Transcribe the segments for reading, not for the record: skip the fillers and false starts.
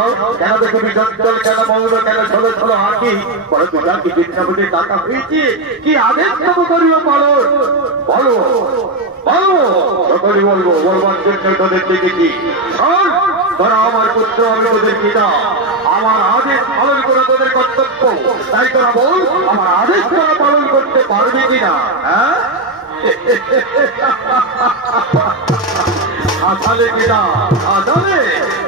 দাও কেন তুমি চঞ্চল কেন মৌন কেন ছোলো ছোলো হাঁটি বলো তোমরা কি বিদ্যাপতি টাকা হয়েছি কি আদেশ তব করিও পালন বলো বলো সকলে বলবো বলবার জন্য তোদের দেখেছি তোরা আমার পুত্র আমি ওদের পিতা আমার আদেশ পালন করে তোদের কর্তব্য তাই তোরা বল আমার আদেশ তোরা পালন করতে পারবে কিনা হ্যাঁ আসালে পিতা আসালে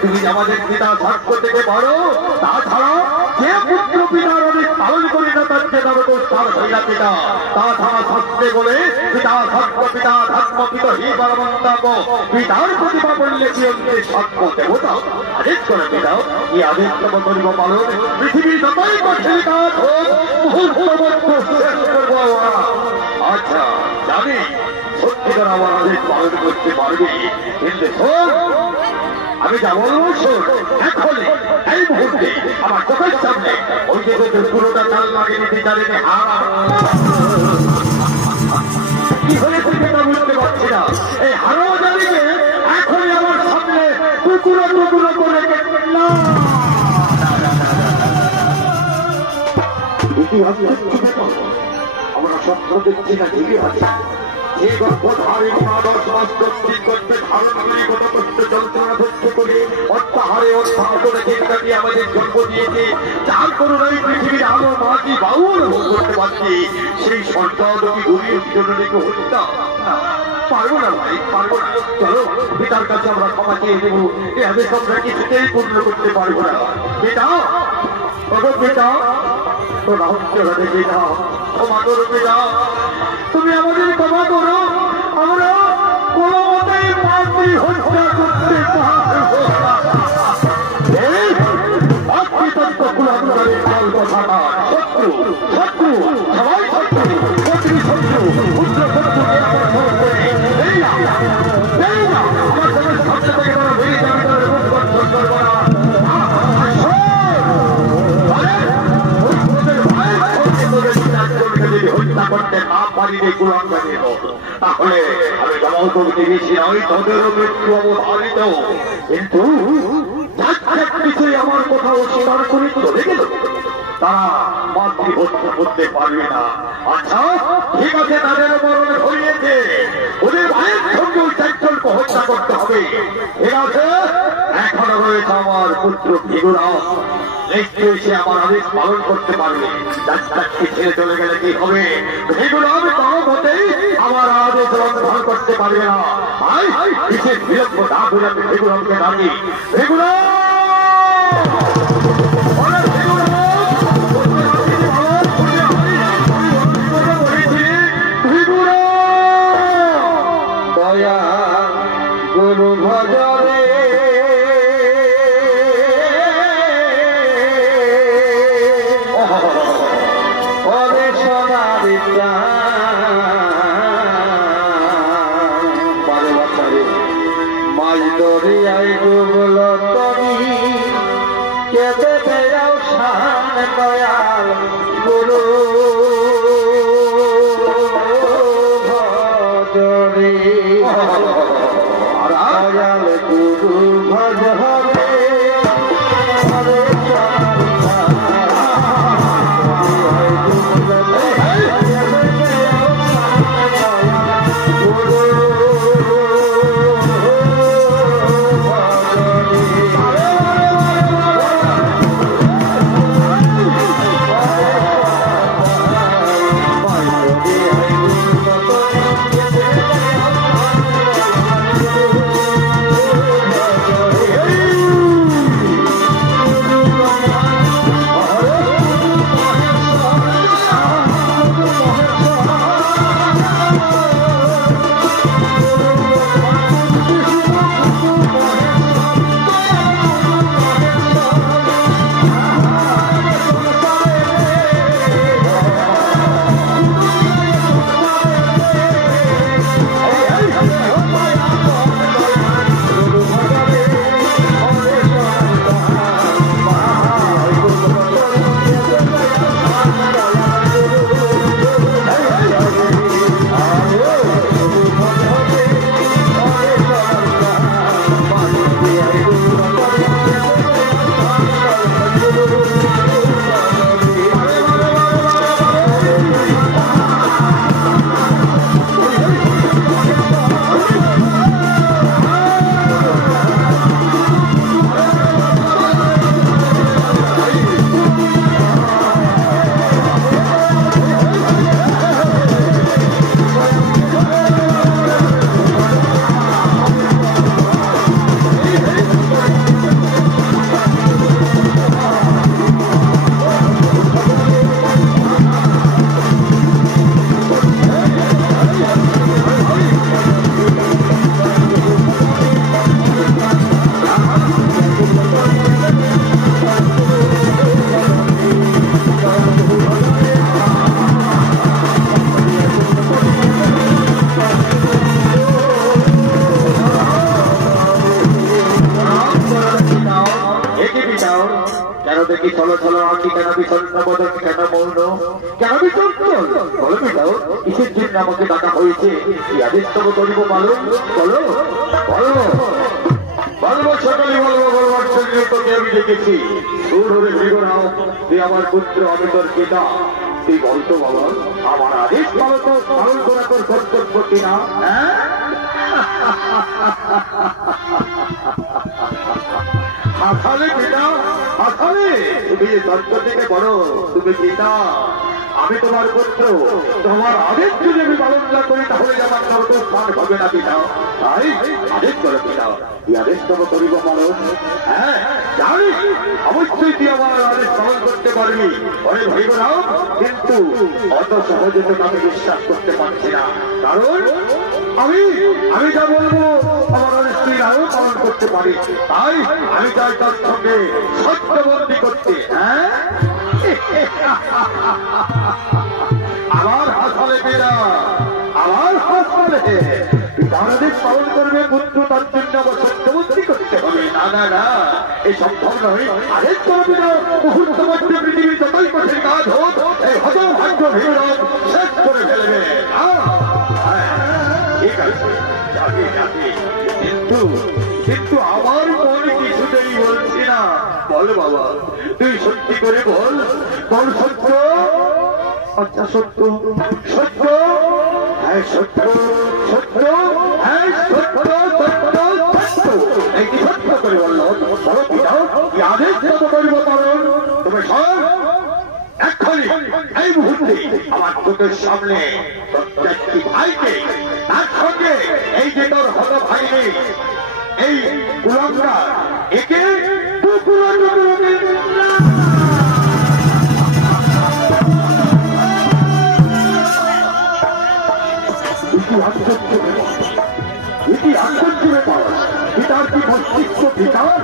তুমি আমাদের পিতা ভাগ্য থেকে পারো তাছাড়া যে পুত্র পিতার অনেক পালন করি না তার যে নামে তো তার হইয়া পিতা তাছাড়া শাস্ত্রে বলে পিতা ধর্ম পিতা ধর্ম পিত হি পরমন্তব্য পিতার প্রতিভা বললে কি অন্তে সত্য দেবতা আদেশ করে পিতা এই আদেশ তব করিব পালন পৃথিবীর যতই কঠিন কাজ হোক মুহূর্ত শেষ করবো আচ্ছা জানি সত্যিকার আমার আদেশ পালন করতে পারবে কিন্তু আমি যা বলবো এখন এই মুহূর্তে আমার চোখের সামনে ওই যে পুরোটা চাল লাগে নিতে জানে কি হয়েছে সেটা বুঝতে পারছি না এই হারাও জানিকে এখনই আমার সামনে টুকরো টুকরো করে আমরা সত্য দেখছি না ঠিকই আছে যে গর্ভধারী মহাদর্শ বাস্তব করতে ধারণ করি কত কষ্ট যন্ত্রণা ভক্ত করে অত্যাহারে অত্যাহারে চিন্তাটি আমাদের জন্ম দিয়েছে যার করুণাই পৃথিবীর আলো মাটি বাউল ভোগ করতে পারছি সেই সন্তানকে ঘুরিয়ে জন্য দেখে হত্যা পারবো না ভাই পারবো না চলো পিতার কাছে আমরা ক্ষমা চেয়ে দেবো এই আদেশ আমরা কিছুতেই পূর্ণ করতে পারবো না পিতা পিতা তোরা হচ্ছে পিতা ক্ষমা করো পিতা তুমি আমাদের ক্ষমা করো আমরা কোনো মতেই মাতৃ হত্যা করতে পারবো শত্রু শত্রু সবাই শত্রু শত্রু শত্রু পুত্র শত্রু আমার সঙ্গে সামনে থেকে তারা বেরিয়ে যাবে তাদের মুখ বন্ধ করবো না হত্যা করতে না পারিলে গুলাম জানিয়ে তাহলে আমি জমাও করতে গেছি নয় তোদেরও মৃত্যু অবধারিত কিন্তু কিছুই আমার কথা অস্বীকার করে চলে গেল তারা মাতৃ হত্যা করতে পারবে না আচ্ছা ঠিক আছে তাদের মরণ ধরিয়েছে ওদের ভাইয়ের সঙ্গে চাঞ্চল্য হত্যা করতে হবে ঠিক আছে এখনো রয়েছে আমার পুত্র ভিগুরাম নিশ্চয়ই সে আমার আদেশ পালন করতে পারবে ডাক্তারকে ছেড়ে চলে গেলে কি হবে ভিগুরাম কোনো মতেই আমার আদেশ লঙ্ঘন করতে পারবে না বিশেষ বিলম্ব না করে আমি ভিগুরামকে ডাকি ভিগুরাম গুরু ভজরে ওরে সোনারি মাই দরিয়াই ডুবল তরি কেঁদে দেয়াও শান দয়াল গুরু ভজরে দয়াল গুরু ভজরে পিতা কেন দেখি চলো চলো আঁকি কেন বিষণ্ণ বদন কেন মৌন কেন বিচঞ্চল বলো পিতা কিসের জন্য আমাকে ডাকা হয়েছে কি আদেশ তবে করিব পালন বলো বলো বলবো সকলে বলবো বলবার সঙ্গে তোকে আমি দেখেছি দূর হলে জীবনাও তুই আমার পুত্র আমি তোর পিতা তুই বলতো বাবা আমার আদেশ পালন করা তোর কর্তব্য কিনা হাসালে পিতা হাসালে তুমি তর্ক থেকে বড় তুমি পিতা আমি তোমার পুত্র তোমার আদেশ যদি আমি পালন না করি তাহলে আমার নরক স্থান হবে না পিতা তাই আদেশ করো পিতা এই আদেশ তবে করিব পালন হ্যাঁ জানি অবশ্যই তুই আমার আদেশ পালন করতে পারবি অনেক ভাইব না কিন্তু অত সহজে তো আমি বিশ্বাস করতে পারছি না কারণ আমি যা বলবো আমার আদেশ তুই আরো পালন করতে পারি তাই আমি চাই তার সঙ্গে সত্যবন্দী করতে হ্যাঁ আমার হাসালে পেরা আমার হাসালে তার আদেশ পালন করবে পুত্র তার জন্য আমার সত্যবন্দী করতে হবে না না না এই সম্ভব নয় আদেশ করবে না মুহূর্ত মধ্যে পৃথিবীর যতই কঠিন কাজ হোক এই হতভাগ্য ভিড় শেষ করে ফেলবে ঠিক আছে যাবে যাবে কিন্তু আমার মন কিছুতেই বলছি না বল বাবা তুই সত্যি করে বল বল সত্য আচ্ছা সত্য সত্য হ্যাঁ সত্য সত্য হ্যাঁ সত্য সত্য সত্য এই কি সত্য করে বললো বলো পিতা কি আদেশ কত করিব পালন তুমি সব এক্ষুনি এই মুহূর্তে আমার চোখের সামনে প্রত্যেকটি ভাইকে তার সঙ্গে এই যে তোর হত ভাই নেই এই কুলাঙ্গা একে পিতার কি মস্তিষ্ক পিতার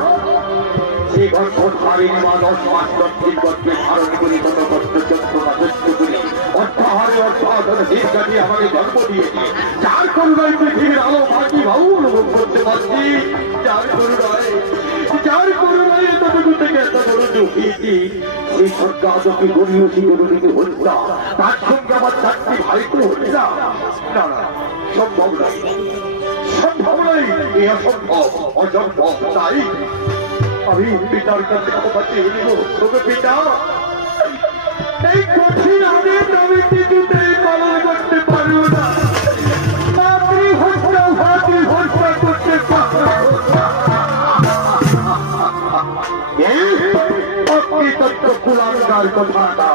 সে গর্ভধারিণী মা 10 মাস দক্ষিণ গর্ভে ধারণ করি কত কষ্ট যন্ত্রণা সহ্য করি অর্থাহারে অর্থাধন দীর্ঘাটি আমাকে জন্ম দিয়েছে যার করুণায় পৃথিবীর আলো বাকি ভাবু অনুভব করতে পারছি যার করুণায় এতটুকু থেকে এত বড় ঢুকিয়েছি সেই সরকার আদকে গড়িয়েছি গরুটিকে হত্যা তার সঙ্গে আমার 4টি ভাইকে হত্যা না না সম্ভব নয় সম্ভব নয় এ অসম্ভব অসম্ভব তাই আমি পিতার কাছে কথা চেয়ে নিব তোকে পিতা এই কঠিন আদেশ আমি কিছুতেই পালন করতে পারবো না মাতৃহত্যা করতে পারবো অকৃতজ্ঞ কুলাঙ্গার কথাটা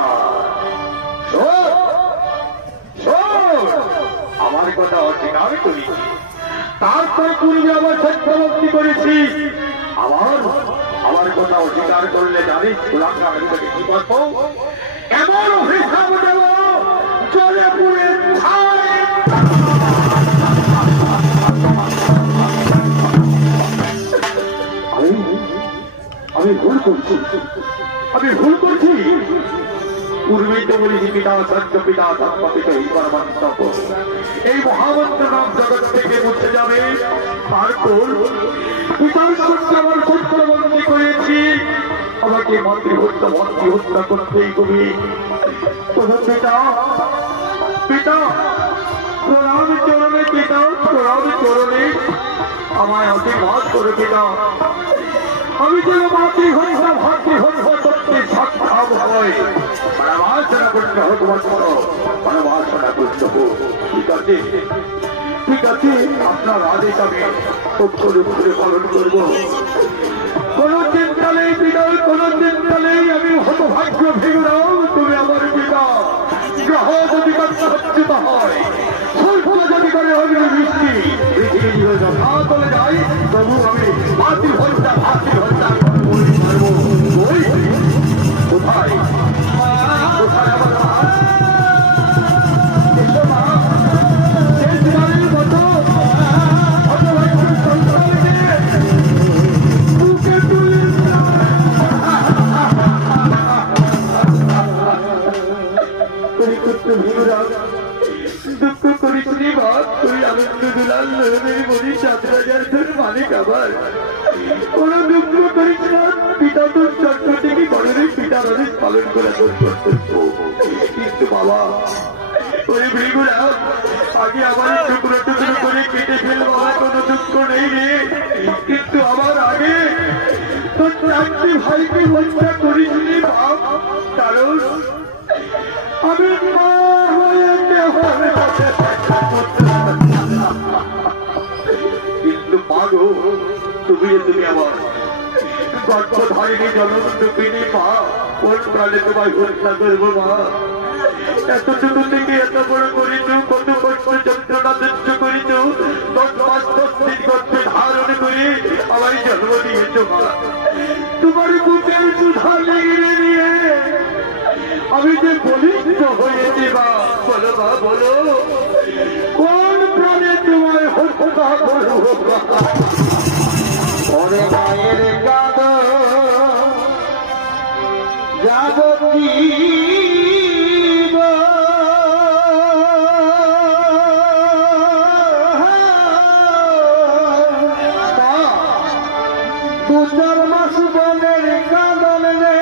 আমার কথা অস্বীকার করেছি তারপর পূর্বে আমার সত্যভক্তি করেছি আমার কথা অস্বীকার করলে জানিস কুলাঙ্গা আমি তোকে কি করবো এমন হিসাব দেব চলে পুড়ে আমি ভুল করছি পূর্বেই তো বলেছি পিতা সত্য পিতা ধর্ম পিতা এইবার মন্তব্য এই মহামন্ত্র নাম জগৎ থেকে মুছে যাবে তারপর পিতার সত্য আমার সত্যবন্দী করেছি আমাকে মাতৃহত্যা করতেই কবি তবু পিতা পিতা প্রণাম চরণে পিতা প্রণাম চরণে আমায় আশীর্বাদ করে পিতা আমি যেন মাতৃহত্যা করতে সক্ষম হয় পরমার্থনা করতে হোক পরমার্থনা করতে হোক ঠিক আছে আপনার আদেশ আমি সত্যরূপে পালন করবো কোন চিন্তা নেই বিনয় কোন চিন্তা নেই আমি হতভাগ্য ভেঙে তুমি আমার পিতা গ্রহ যদি সচ্যুত হয় যদি করে অগ্নি বৃষ্টি পৃথিবী যথা চলে যাই তবু আমি মাতৃহত্যা করবো কোথায় কোথায় আমার মতো বুকে তুলে লালন পালন করা তোর কর্তব্য। কিন্তু বাবা ওই ভৃগুরা আগে আমার টুকরো টুকরো করে কেটে ফেল বাবা, কোনো দুঃখ নেই রে। কিন্তু আমার আগে তোর চারটি ভাইকে হত্যা করিসনি বাপ, কারণ আমি মা হয়ে কিন্তু মাগো তুমি আমার গর্ভধারিণী জনমদুপিনী মা, ওর প্রাণে তোমায় হত্যা করবো মা। এতটুকু থেকে এত বড় করিত, কত কষ্ট যন্ত্রণা সহ্য করিত, 10 মাস 10 দিন গর্ভে ধারণ করে আমায় জন্ম দিয়েছ মা। তোমার বুকের সুধা লেগে নিয়ে আমি যে বলিষ্ঠ হয়েছি মা। বলো মা, বলো কোন প্রাণে তোমায় হত্যা করবো? ওরে মায়ের কাঁদ যাবতীব দু চার মাস বনের কাঁদন রে,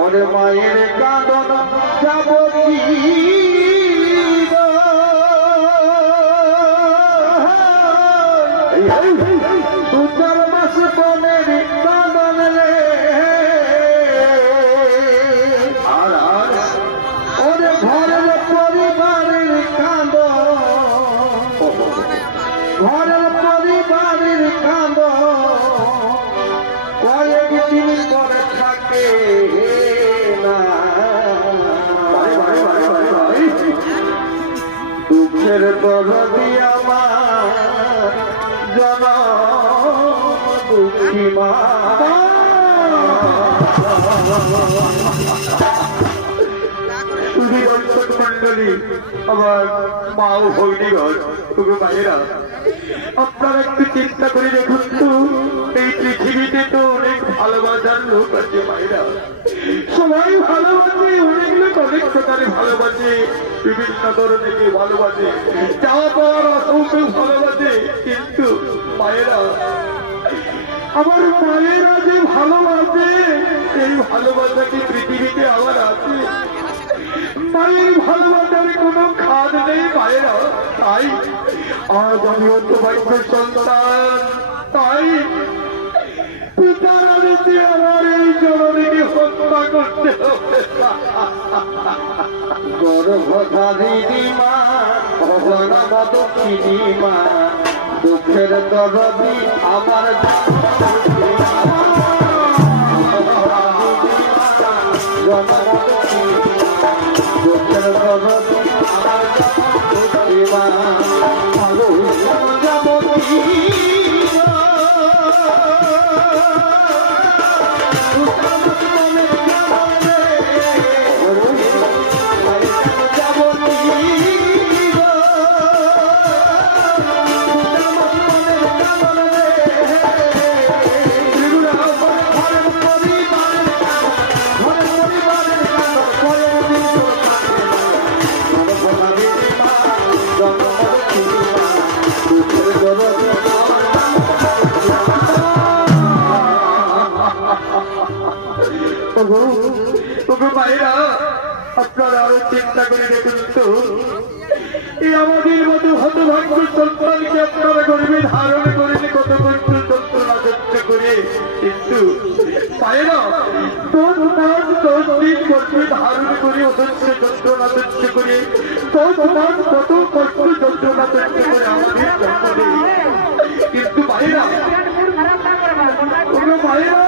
ওরে মায়ের কাঁদন যাবতীব দু চার মাস বনের কাঁদন রে। আর ওরে ঘরের পরিবারের কাঁদন, ঘরের পরিবারের কাঁদন কয়েকদিন পরে থাকে না। দুঃখের দরদি আমার জনম দুঃখী মা। মন্ডলী আমার মা ও ভগ্নীগণ, ভাইয়েরা, আপনারা একটু চিন্তা করে দেখুন তো, এই পৃথিবীতে তো অনেক ভালোবাসার লোক আছে ভাইরা। সবাই ভালোবাসে, অনেক লোক অনেক প্রকারে ভালোবাসে, বিভিন্ন ধরনের ভালোবাসে, যা পাওয়ার অসংখ্য ভালোবাসে। কিন্তু মায়েরা, আমার মায়েরা যে ভালোবাসে, এই ভালোবাসা কি পৃথিবীতে আবার আছে? মায়ের ভালোবাসার কোনো খাদ নেই মায়েরা। তাই আজ আমি অন্তভাগ্য সন্তান, তাই পিতার আদেশে আমার এই জননীকে হত্যা করতে হবে। গর্ভধারিণী মা, অবনমদক্ষিণী মা, দুঃখের দরদি আমার ভাইরা, আপনারা আরো চিন্তা করে দেখুন তো, এই আমাদের মতো হতভাগ্য সন্তানকে আপনারা গরিবে ধারণ করেন কত কষ্ট যন্ত্রণা সহ্য করে। কিন্তু ভাইরা, 10 মাস 10 দিন গর্ভে ধারণ করে অসহ্য যন্ত্রণা সহ্য করে, 10 মাস কত কষ্ট যন্ত্রণা সহ্য করে আমাদের জন্ম দেয়। কিন্তু ভাইরা, ভাইরা,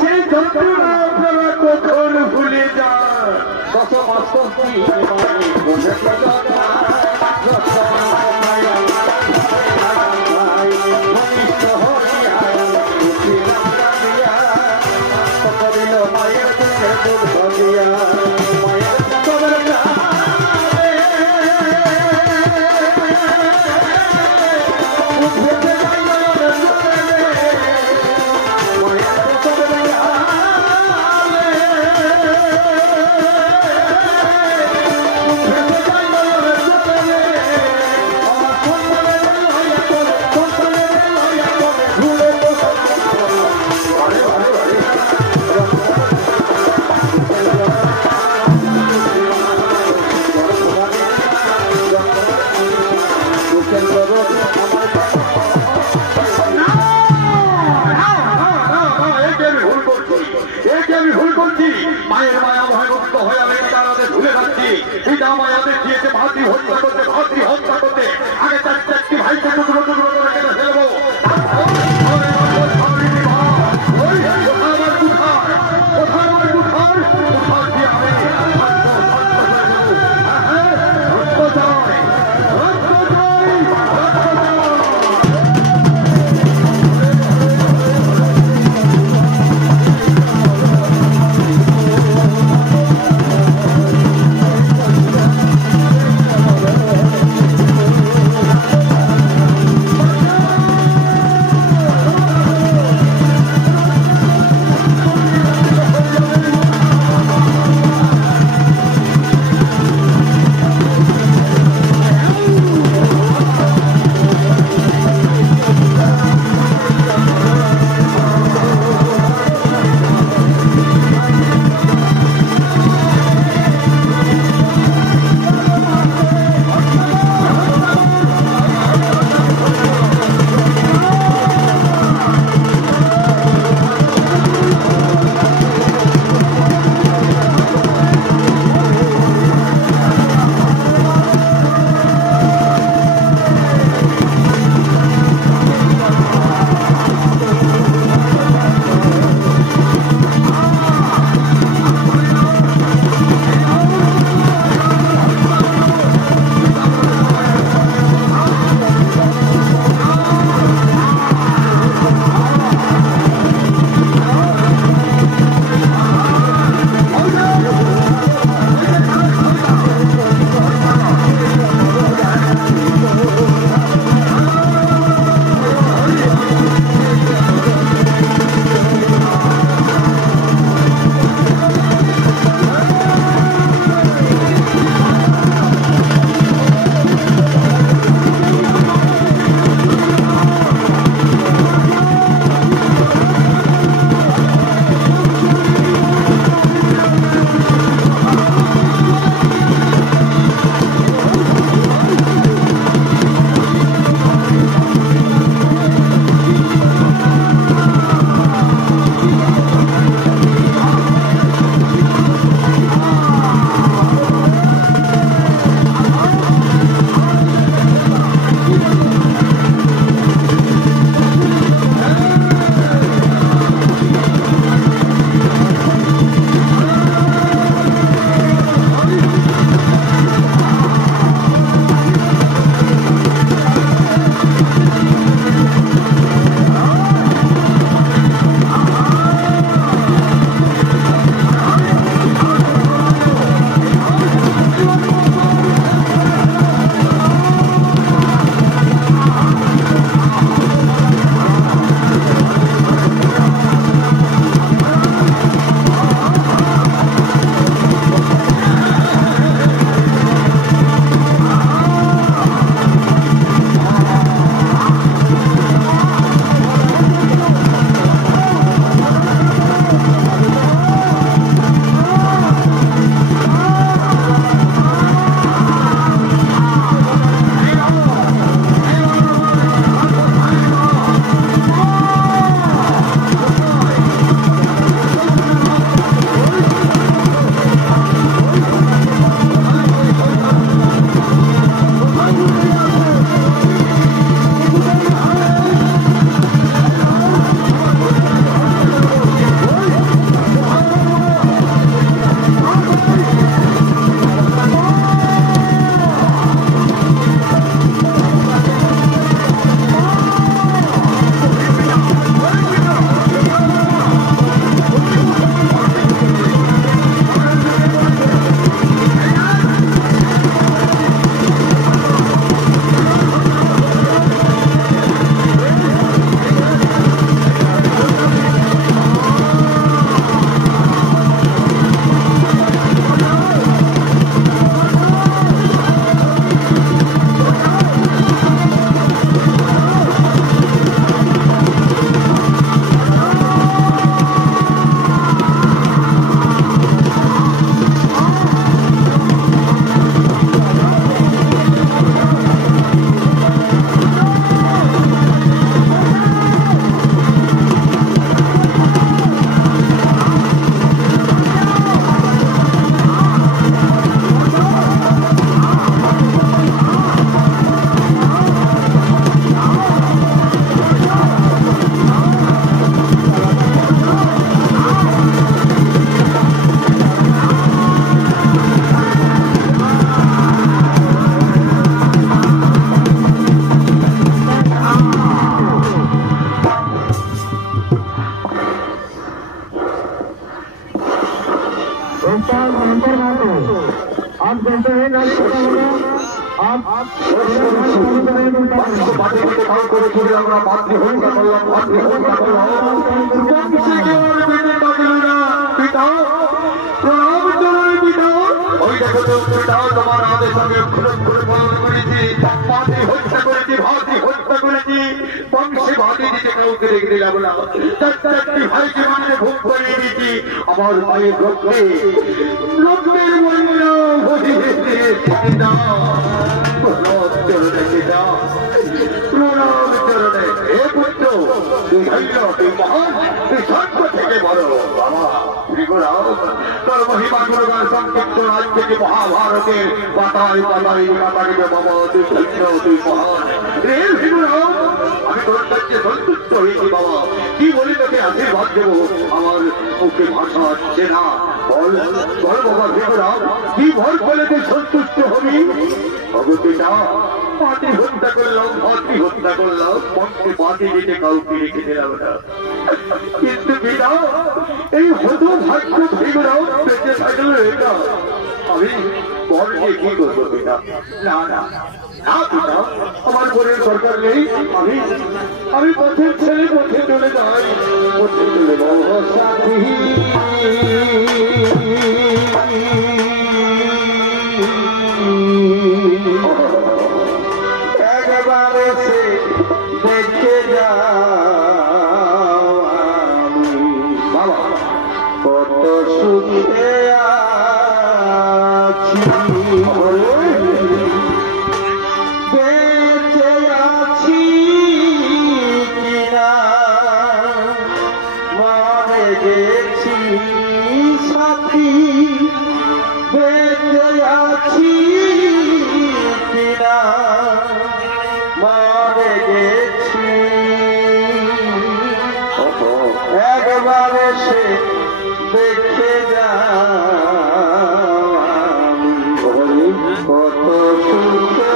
সেই যন্ত্রণা আপনারা কখন ভুলে যান? কত কষ্ট ভাতৃ হত্যা করতে আগে তার চারটি ভাইকে টুকরো টুকরো করে কেটে ফেলবো। আমরা মাতৃহত্যা করলাম মাতৃহত্যা করলাম পিতা প্রণাম জননী পিতা ওই দেখো তো পিতা তোমার আদেশ আমি অক্ষরে পালন করেছি মাতৃ হত্যা করেছি ভাতৃ হত্যা করেছি বংশে ভাতি দিতে কাউকে রেখে দিলাম না চারটি ভাইকে মানে ভোগ করিয়ে দিয়েছি আমার ভাইয়ের রক্তে রক্তের বন্যা ভরি পিতা প্রণাম চরণে পিতা প্রণাম চরণে হে পুত্র তুই ধৈর্য তুই মহান তুই সত্য থেকে বড় বাবা তোর মহিমা গুণগান সংক্ষিপ্ত রাজ থেকে মহাভারতের পাতায় পাতায় কাটারিবে বাবা তুই ধৈর্য তুই মহান রে ভীমরাম আমি তোর কাছে সন্তুষ্ট হয়েছি বাবা কি বলি তোকে আশীর্বাদ দেবো আমার মুখে ভাষা আসছে না বল বল বাবা ভীমরাম কি ভর বলে তুই সন্তুষ্ট হবি ভগবতীটা মাতৃ হত্যা করলাম ভাতৃ হত্যা করলাম মনকে বাতি দিতে কাউকে রেখে দিলাম না কিন্তু পিতা এই হতো ভাগ্য ভীমরাও বেঁচে থাকলে এটা আমি বরকে কি করবো পিতা না না না পিতা আমার বোনের দরকার নেই আমি পথের ছেলে পথে চলে যাই পথে চলে যাবো সাথী একবারে সে দেখে যা বাবা কত সুখে আছি বেঁচে আছি কিনা মরে গেছি সাথী বেঁচে আছি কিনা মরে গেছি একবারে সে দেখে যা কত সুখে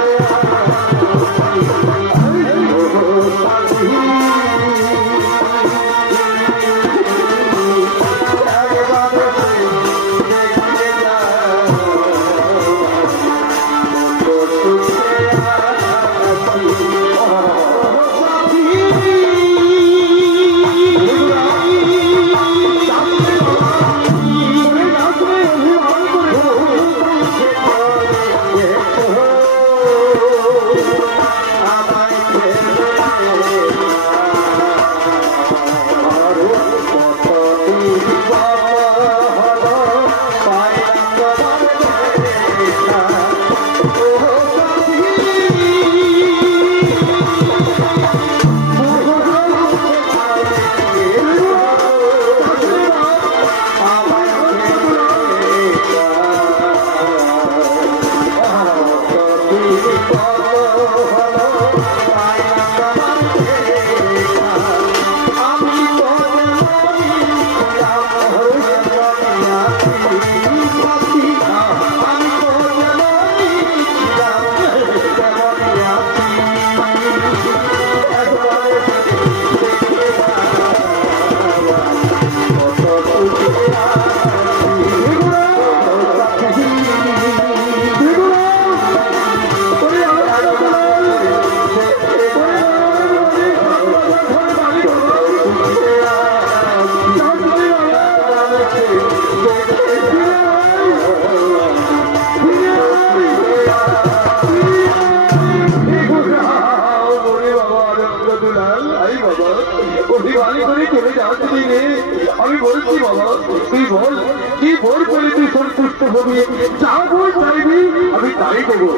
আমি বলছি বাবা তুই বল কি বল করে তুই সন্তুষ্ট হবি যা বল চাইবি আমি তাই দেবো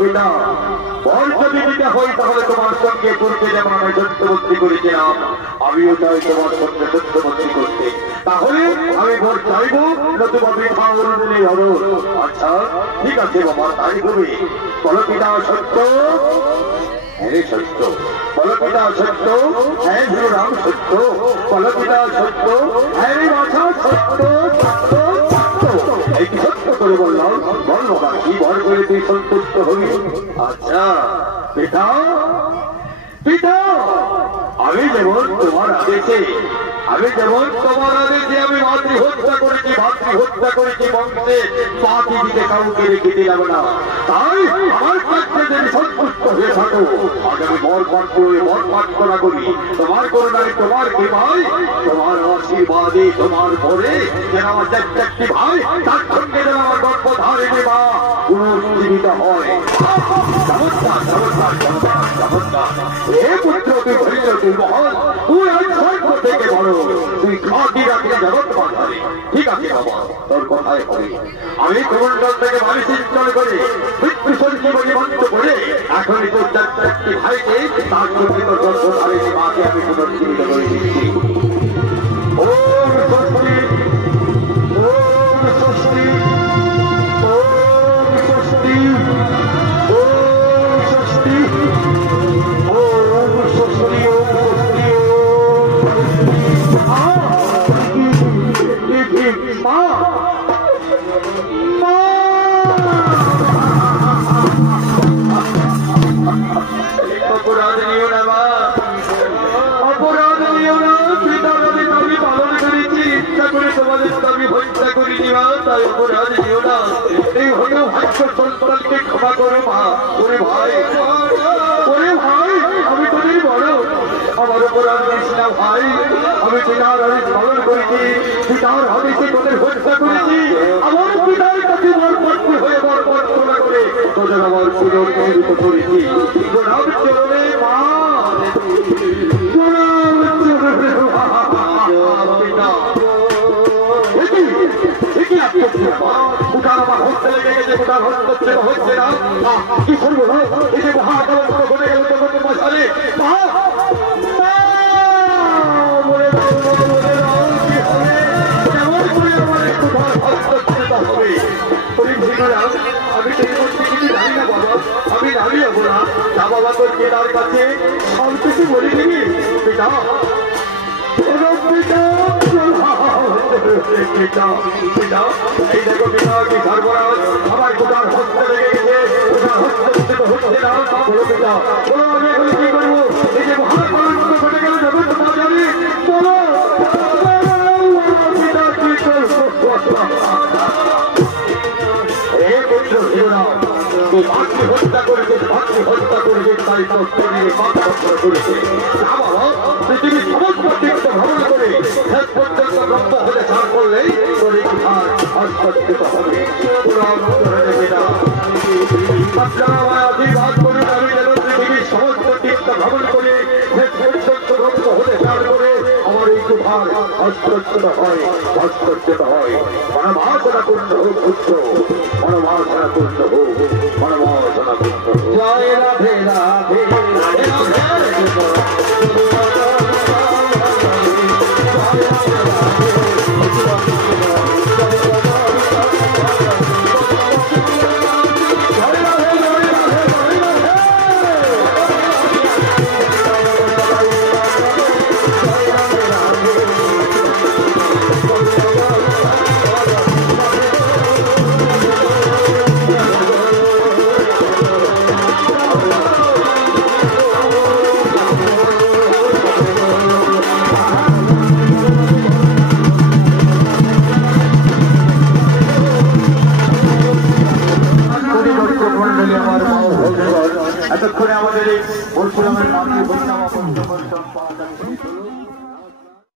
পিতা বল যদি দিতে হয় তাহলে তোমার সঙ্গে পূর্বে যেমন আমি সত্যবর্তী করেছিলাম আমিও চাই তোমার সঙ্গে সত্যবর্তী করতে তাহলে আমি বল চাইবো নতুবা বৃথা অনুযায়ী হলো আচ্ছা ঠিক আছে বাবা তাই হবে বলো পিতা সত্য হ্যাঁ সত্য বলো পিতা সত্য হ্যাঁ রাম সত্য বলো পিতা সত্য হ্যাঁ মাথা সত্য সত্য সত্য এই সত্য করে বললাম বল বাবা কি ভর করে তুই সন্তুষ্ট হবি আচ্ছা পিতা পিতা আমি যেমন তোমার আদেশে আমি যেমন তোমার আদেশে আমি মাতৃ হত্যা করেছি বংশে পাতি দিতে কাউকে রেখে দিলাম না। তাই আমার কাছে যদি সন্তুষ্ট হয়ে থাকো আজ আমি বরপাঠ করা করি তোমার করুণায় তোমার কৃপায় তোমার আশীর্বাদে তোমার পরে যেন আমার একটি ভাই তার সঙ্গে যেন আমার গর্ভধারিণী মা পুনর্জীবিত হয়। চমৎকার চমৎকার চমৎকার চমৎকার। হে পুত্র তুই ধৈর্য তুই মহল তুই আজ স্বর্গ থেকে বড় তুই খাটি রাখলে জগৎ বাঁধারে। ঠিক আছে বাবা তোর কথাই হবে। আমি কুমন্ডল থেকে বাণিজ্য করে মৃত্যু সঞ্জীবনী বন্ধ করে এখনই তোর একটি ভাইকে তার প্রকৃত গর্ভধারিণী মাকে আমি পুনর্জীবিত করে দিচ্ছি। ওম স্বস্তি ওম স্বস্তি ওম স্বস্তি ওম স্বস্তি ওম স্বস্তি অপরাধ নিও না মা, অপরাধ নিও না। পিতার আমি পালন করেছি, ইচ্ছা করে তোমাদের দাবি হত্যা করিনি মা, তাই অপরাধ নিও না। এই হলেও ভাগ্য সন্তানকে ক্ষমা করো মা। ওরে ভাই আমি তোদের বড়, আমার অপরাধ দিস না ভাই। আমি পিতার আদেশ পালন করেছি, পিতার আদেশে তোদের হত্যা করেছি। আমার পিতার কাছে বরপত্র হয়ে বরপত্র করে তোদের আমার পুনর্জীবিত করেছি। প্রণাম চরণে মা, প্রণাম চরণে পিতা। উঠার আমার হত্যা লেগে গেছে, উঠার হত্যা হচ্ছে না। কি করবো এই যে মহাকলঙ্ক বলে গেল তখন মশালে আমি সেই মধ্যে কিছু জানি না বাবা, আমি জানি না যা বাবা তোর কেদার কাছে সব কিছু বলে দিবি পিতা। এই দেখো পিতা কি সর্বরাজ, আমার কোথার হত্যা লেগে গেছে, কোথার হত্যা হচ্ছে না। বলো পিতা বলো আমি এখন কি করবো? এই যে মহাকরণ মতো ঘটে গেল যখন তোমার জানি বলো পিতা কি করবো? হে পুত্র শিবরাম, তুই মাতৃ হত্যা করেছিস তাই তোর শরীরে পাত্র করেছে। না বাবা, পৃথিবীর সমস্ত তীর্থ ভ্রমণ করে শেষ পর্যন্ত ব্রহ্ম হলে ছাড় করলেই তোর ইতিহাস হস্তস্থিত হবে। পুরাণ হয়ে না আপনারা আমায় আশীর্বাদ করুন, আমি যেন পৃথিবীর সমস্ত তীর্থ ভ্রমণ করে শেষ পর্যন্ত ব্রহ্ম হলে ছাড় করে আমার এই কুঠার হস্তস্থিত হয়। মনোবাসনা পূর্ণ হোক পুত্র, মনোবাসনা পূর্ণ হোক, মনোবাসনা পূর্ণ হোক। জয় রাধে রাধে এতক্ষণে আমাদের এই পরশুরামের নামটি পরিণাম